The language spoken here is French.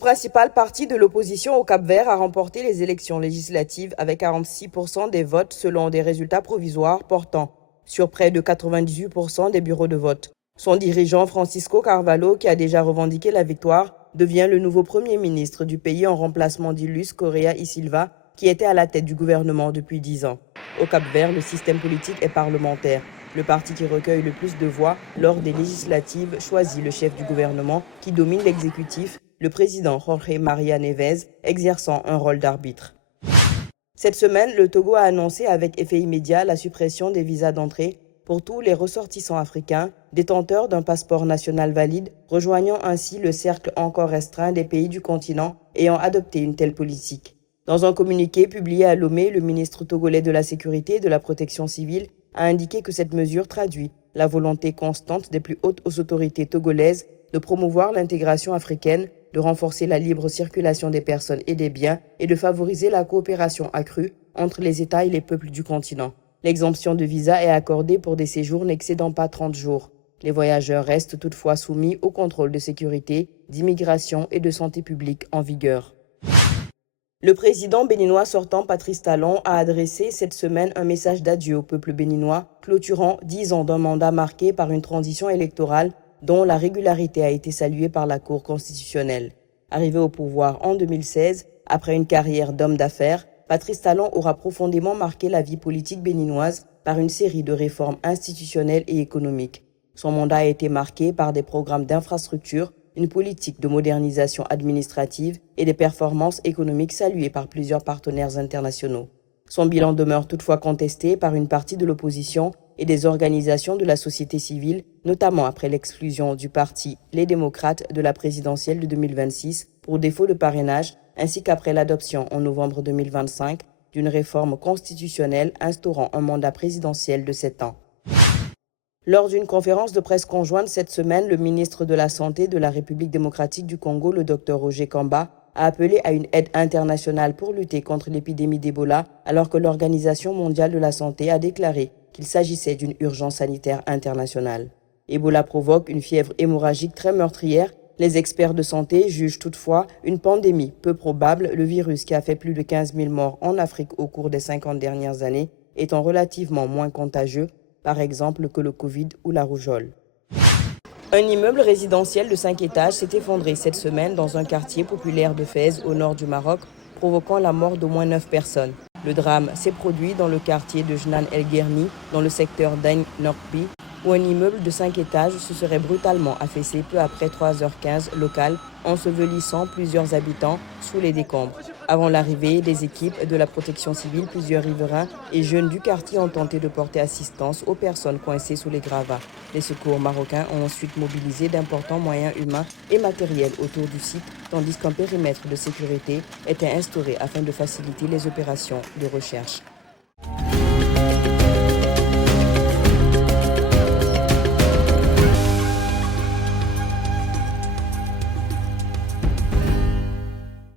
principal parti de l'opposition au Cap-Vert a remporté les élections législatives avec 46% des votes selon des résultats provisoires portant sur près de 98% des bureaux de vote. Son dirigeant Francisco Carvalho, qui a déjà revendiqué la victoire, devient le nouveau Premier ministre du pays en remplacement d'Illustre Correa y Silva, qui était à la tête du gouvernement depuis 10 ans. Au Cap-Vert, le système politique est parlementaire. Le parti qui recueille le plus de voix lors des législatives choisit le chef du gouvernement qui domine l'exécutif, le président Jorge Maria Neves, exerçant un rôle d'arbitre. Cette semaine, le Togo a annoncé avec effet immédiat la suppression des visas d'entrée pour tous les ressortissants africains détenteurs d'un passeport national valide, rejoignant ainsi le cercle encore restreint des pays du continent ayant adopté une telle politique. Dans un communiqué publié à Lomé, le ministre togolais de la Sécurité et de la Protection civile a indiqué que cette mesure traduit la volonté constante des plus hautes autorités togolaises de promouvoir l'intégration africaine, de renforcer la libre circulation des personnes et des biens et de favoriser la coopération accrue entre les États et les peuples du continent. L'exemption de visa est accordée pour des séjours n'excédant pas 30 jours. Les voyageurs restent toutefois soumis au contrôle de sécurité, d'immigration et de santé publique en vigueur. Le président béninois sortant Patrice Talon a adressé cette semaine un message d'adieu au peuple béninois, clôturant 10 ans d'un mandat marqué par une transition électorale dont la régularité a été saluée par la Cour constitutionnelle. Arrivé au pouvoir en 2016, après une carrière d'homme d'affaires, Patrice Talon aura profondément marqué la vie politique béninoise par une série de réformes institutionnelles et économiques. Son mandat a été marqué par des programmes d'infrastructure, une politique de modernisation administrative et des performances économiques saluées par plusieurs partenaires internationaux. Son bilan demeure toutefois contesté par une partie de l'opposition et des organisations de la société civile, notamment après l'exclusion du parti Les Démocrates de la présidentielle de 2026 pour défaut de parrainage, ainsi qu'après l'adoption en novembre 2025 d'une réforme constitutionnelle instaurant un mandat présidentiel de 7 ans. Lors d'une conférence de presse conjointe cette semaine, le ministre de la Santé de la République démocratique du Congo, le Dr Roger Kamba, a appelé à une aide internationale pour lutter contre l'épidémie d'Ebola, alors que l'Organisation mondiale de la santé a déclaré qu'il s'agissait d'une urgence sanitaire internationale. Ebola provoque une fièvre hémorragique très meurtrière. Les experts de santé jugent toutefois une pandémie peu probable, le virus qui a fait plus de 15 000 morts en Afrique au cours des 50 dernières années étant relativement moins contagieux, par exemple que le Covid ou la rougeole. Un immeuble résidentiel de 5 étages s'est effondré cette semaine dans un quartier populaire de Fès au nord du Maroc, provoquant la mort d'au moins 9 personnes. Le drame s'est produit dans le quartier de Jnan El Guerni, dans le secteur d'Ain Norpi, où un immeuble de 5 étages se serait brutalement affaissé peu après 3h15 local, ensevelissant plusieurs habitants sous les décombres. Avant l'arrivée des équipes de la protection civile, plusieurs riverains et jeunes du quartier ont tenté de porter assistance aux personnes coincées sous les gravats. Les secours marocains ont ensuite mobilisé d'importants moyens humains et matériels autour du site, tandis qu'un périmètre de sécurité était instauré afin de faciliter les opérations de recherche.